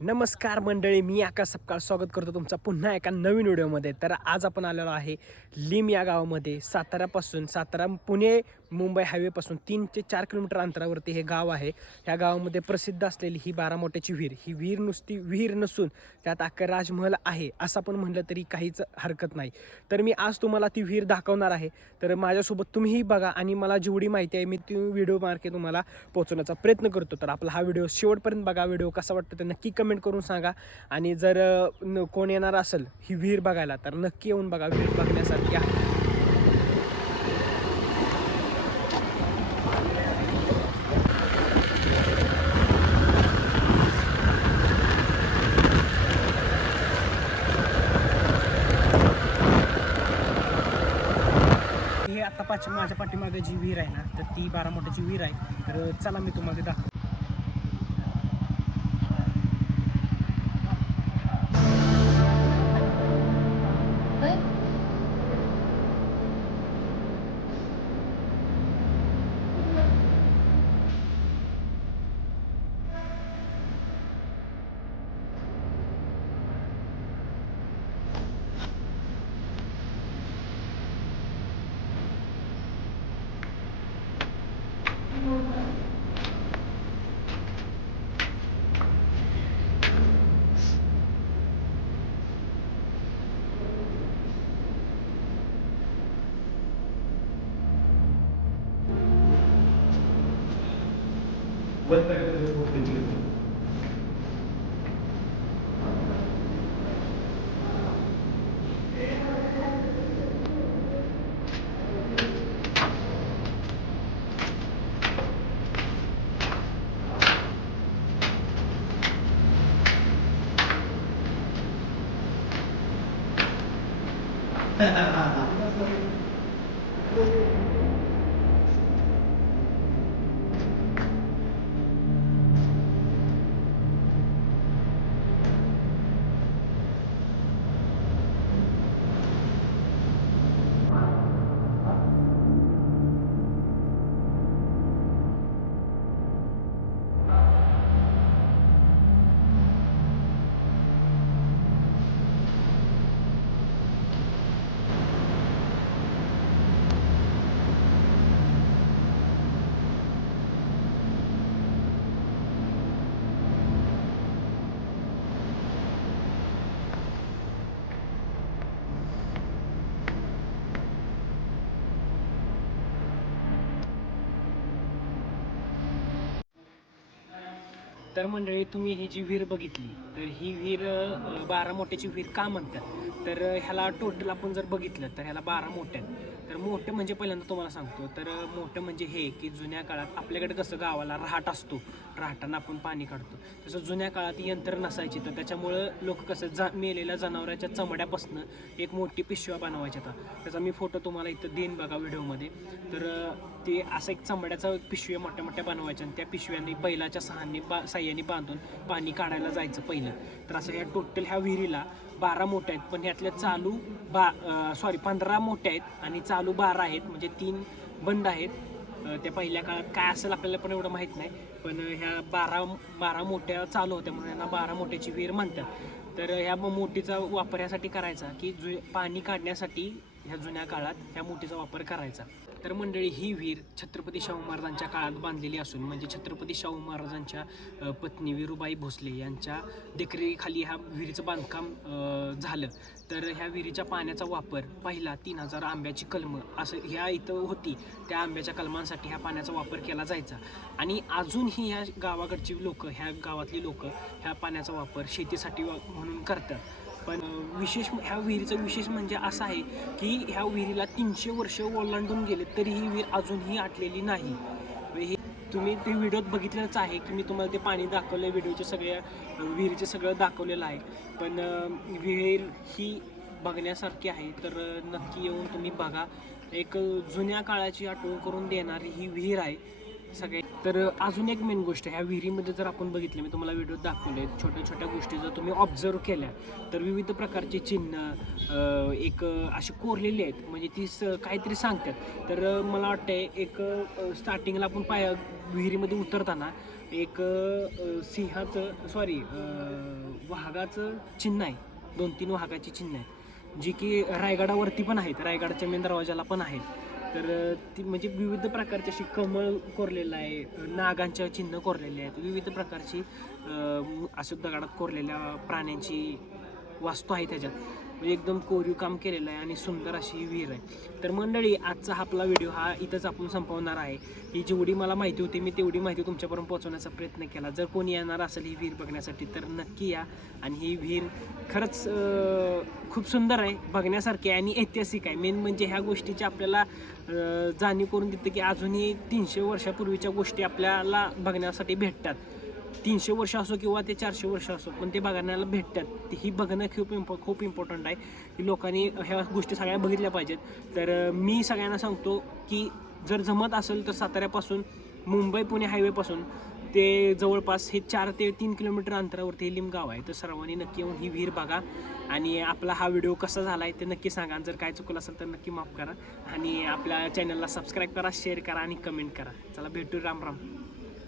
नमस्कार मंडळी मी आकाश सपकाळ स्वागत करतो तुमचा पुन्हा एका नवीन व्हिडिओमध्ये. तर आज आपण आलेलो आहे लिम या गावामध्ये साताऱ्यापासून सातारा पुणे मुंबई हायवेपासून तीन ते चार किलोमीटर अंतरावरती हे गाव आहे. ह्या गावामध्ये प्रसिद्ध असलेली ही बारा मोठ्याची विहीर. ही विहीर नुसती विहीर नसून त्यात अख्खा राजमहल आहे असं पण म्हटलं तरी काहीच हरकत नाही. तर मी आज तुम्हाला ती विहीर दाखवणार आहे. तर माझ्यासोबत तुम्हीही बघा आणि मला जेवढी माहिती आहे मी ती व्हिडिओ मार्के तुम्हाला पोहोचवण्याचा प्रयत्न करतो. तर आपला हा व्हिडिओ शेवटपर्यंत बघा. व्हिडिओ कसा वाटतो ते नक्की कमी कमेंट करून सांगा. आणि जर न- कोण येणार असेल ही विहीर बघायला तर नक्की येऊन बघा. विहीर बघण्यासारखी आहे. आता पाच माझ्या पाठीमागे जी विहीर आहे ना तर ती बारा मोठ्याची विहीर आहे. तर चला मी तुम्हाला whether it will be used. तर मंडळी तुम्ही ही जी विहीर बघितली तर ही विहीर बारा मोठ्याची विहीर का म्हणतात? तर ह्याला टोटल आपण जर बघितलं तर ह्याला बारा मोठ्या आहेत. तर मोठं म्हणजे पहिल्यांदा तुम्हाला सांगतो तर मोठं म्हणजे हे की जुन्या काळात आपल्याकडे कसं गावाला रहाट असतो रहाटानं आपण पाणी काढतो. तसं जुन्या काळात यंत्र नसायची तर त्याच्यामुळं लोक कसं जा मेलेल्या जनावराच्या चमड्यापासून एक मोठी पिशव्या बनवायच्या. आता त्याचा मी फोटो तुम्हाला इथं देईन बघा व्हिडिओमध्ये. तर ते असं एक चमड्याचा पिशव्या मोठ्या मोठ्या बनवायच्या आणि त्या पिशव्यांनी बैलाच्या सहानी बा साह्याने बांधून पाणी काढायला जायचं पहिलं. तर असं ह्या टोटल ह्या विहिरीला बारा मोठ्या आहेत पण ह्यातल्या चालू बा सॉरी पंधरा मोठ्या आहेत आणि चालू बारा आहेत म्हणजे तीन बंद आहेत. त्या पहिल्या काळात काय असेल आपल्याला पण एवढं माहीत नाही पण ह्या बारा बारा मोठ्या चालू होत्या म्हणून यांना बारा मोठ्याची विहीर म्हणतात. तर ह्या मोठीचा वापर यासाठी करायचा की जु पाणी काढण्यासाठी ह्या जुन्या काळात ह्या मोठीचा वापर करायचा. तर मंडळी ही विहीर छत्रपती शाहू महाराजांच्या काळात बांधलेली असून म्हणजे छत्रपती शाहू महाराजांच्या पत्नी विरुबाई भोसले यांच्या देखरेखीखाली ह्या विहिरीचं बांधकाम झालं. तर ह्या विहिरीच्या पाण्याचा वापर पहिला तीन हजार आंब्याची कलमं असं ह्या इथं होती त्या आंब्याच्या कलमांसाठी ह्या पाण्याचा वापर केला जायचा. आणि अजूनही ह्या गावाकडची लोकं ह्या गावातली लोकं ह्या पाण्याचा वापर शेतीसाठी वा- म्हणून करतात. पण विशेष ह्या विहिरीचं विशेष म्हणजे असं आहे की ह्या विहिरीला तीनशे वर्ष ओलांडून गेले तरी ही विहीर अजूनही आटलेली नाही. हे तुम्ही ते व्हिडिओत बघितलंच आहे की मी तुम्हाला ते पाणी दाखवलं आहे व्हिडिओचे सगळ्या विहिरीचे सगळं दाखवलेलं आहे. पण विहीर ही बघण्यासारखी आहे तर नक्की येऊन तुम्ही बघा. एक जुन्या काळाची आठवण करून देणारी ही विहीर आहे. सगळे. तर अजून एक मेन गोष्ट ह्या विहिरीमध्ये जर आपण बघितलं मी तुम्हाला व्हिडिओ दाखवले छोट्या छोट्या गोष्टी जर तुम्ही ऑब्झर्व केल्या तर विविध प्रकारची चिन्ह एक अशी कोरलेली आहेत. म्हणजे ती स काहीतरी सांगतात. तर मला वाटतंय एक स्टार्टिंगला आपण पाय विहिरीमध्ये उतरताना एक सिंहाचं सॉरी वाघाचं चिन्ह आहे. दोन तीन वाघाची चिन्ह आहे जी की रायगडावरती पण आहेत रायगडाच्या मेन दरवाजाला पण आहेत. तर ती म्हणजे विविध प्रकारची अशी कमळ कोरलेलं आहे नागांच्या चिन्ह कोरलेले आहेत. विविध प्रकारची असं दगडात कोरलेल्या प्राण्यांची वास्तू आहे त्याच्यात. म्हणजे एकदम कोरीव काम केलेलं आहे आणि सुंदर अशी ही विहीर आहे. तर मंडळी आजचा हा आपला व्हिडिओ हा इथंच आपण संपवणार आहे. ही जेवढी मला माहिती होती मी तेवढी माहिती तुमच्यापर्यंत पोहोचवण्याचा प्रयत्न केला. जर कोणी येणार असेल ही विहीर बघण्यासाठी तर नक्की या. आणि ही विहीर खरंच खूप सुंदर आहे बघण्यासारखी आहे आणि ऐतिहासिक आहे. मेन म्हणजे ह्या गोष्टीची आपल्याला जाणीव करून देतं की अजूनही तीनशे वर्षापूर्वीच्या गोष्टी आपल्याला बघण्यासाठी भेटतात. तीनशे वर्ष असो किंवा ते चारशे वर्ष असो पण ते बघण्याला भेटतात. ते ही बघणं खूप इम्पॉ खूप इम्पॉर्टंट आहे. की लोकांनी ह्या गोष्टी सगळ्या बघितल्या पाहिजेत. तर मी सगळ्यांना सांगतो की जर जमत असेल तर साताऱ्यापासून मुंबई पुणे हायवेपासून ते जवळपास हे चार ते तीन किलोमीटर अंतरावरती हे लिमगाव आहे. तर सर्वांनी नक्की येऊन ही विहीर बघा. आणि आपला हा व्हिडिओ कसा झाला आहे ते नक्की सांगा. जर काय चुकलं असेल तर नक्की माफ करा. आणि आपल्या चॅनलला सबस्क्राईब करा शेअर करा आणि कमेंट करा. चला भेटू. राम राम.